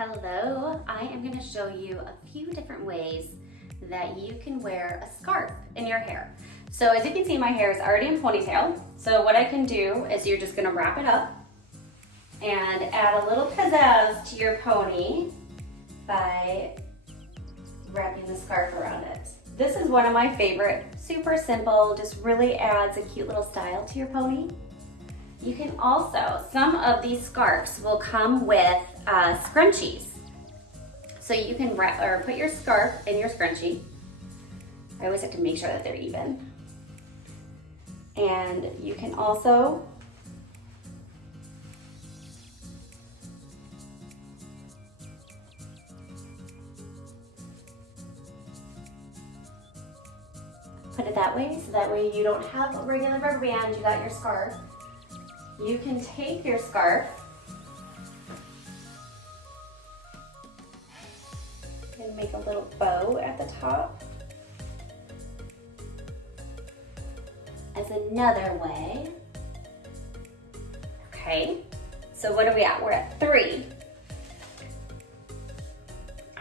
Hello, I am going to show you a few different ways that you can wear a scarf in your hair. So as you can see, my hair is already in ponytail. So what I can do is you're just going to wrap it up and add a little pizzazz to your pony by wrapping the scarf around it. This is one of my favorite, super simple, just really adds a cute little style to your pony. You can also, some of these scarves will come with scrunchies. So you can wrap or put your scarf in your scrunchie. I always have to make sure that they're even. And you can also put it that way, so that way you don't have a regular rubber band, you got your scarf. You can take your scarf and make a little bow at the top as another way. Okay, so what are we at? We're at 3.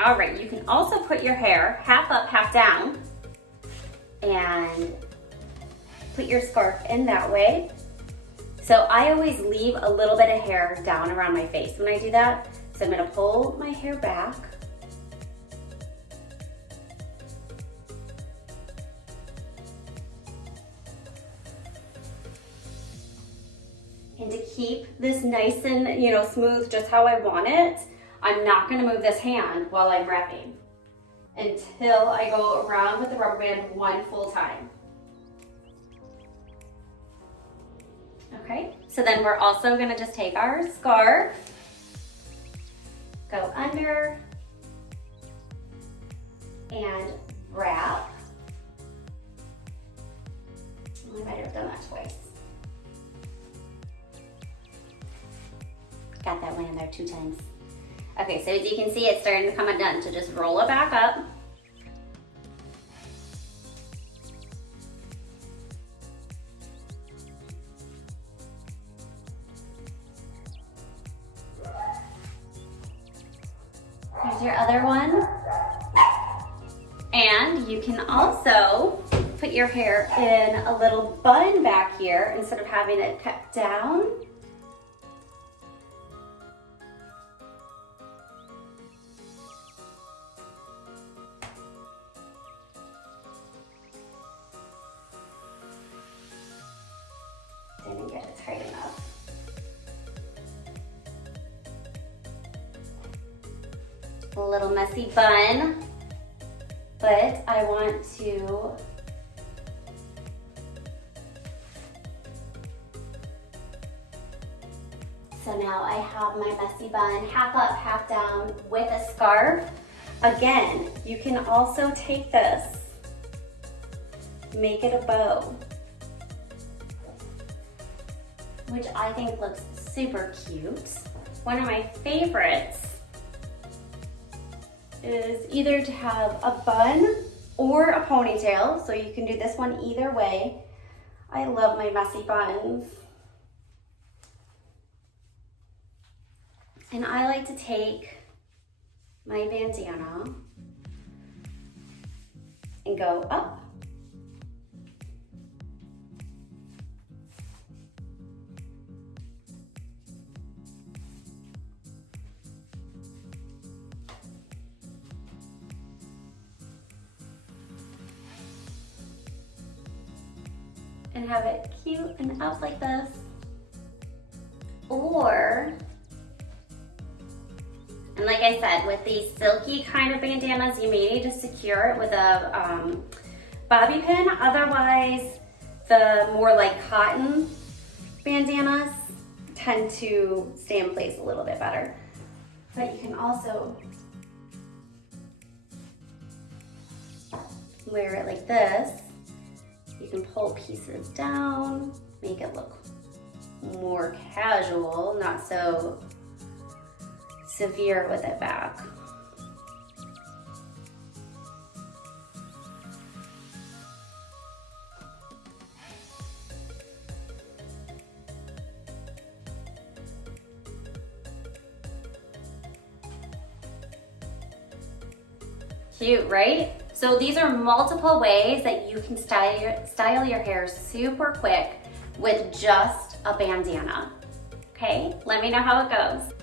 All right, you can also put your hair half up, half down, and put your scarf in that way. So I always leave a little bit of hair down around my face when I do that. So I'm gonna pull my hair back. And to keep this nice and smooth, just how I want it, I'm not gonna move this hand while I'm wrapping until I go around with the rubber band one full time. Okay, so then we're also gonna just take our scarf, go under, and wrap. I might have done that twice. Got that one in there 2 times. Okay, so as you can see, it's starting to come undone, so just roll it back up. Here's your other one. And you can also put your hair in a little bun back here instead of having it kept down. Didn't get it tight enough. A little messy bun, but I want to so now I have my messy bun half up, half down with a scarf. Again, you can also take this, make it a bow, which I think looks super cute. One of my favorites is either to have a bun or a ponytail, so you can do this one either way. I love my messy buns. And I like to take my bandana and go up. And have it cute and up like this. Or, and like I said, with these silky kind of bandanas, you may need to secure it with a bobby pin. Otherwise, the more like cotton bandanas tend to stay in place a little bit better. But you can also wear it like this. You can pull pieces down, make it look more casual, not so severe with it back. Cute, right? So these are multiple ways that you can style your hair super quick with just a bandana. Okay, let me know how it goes.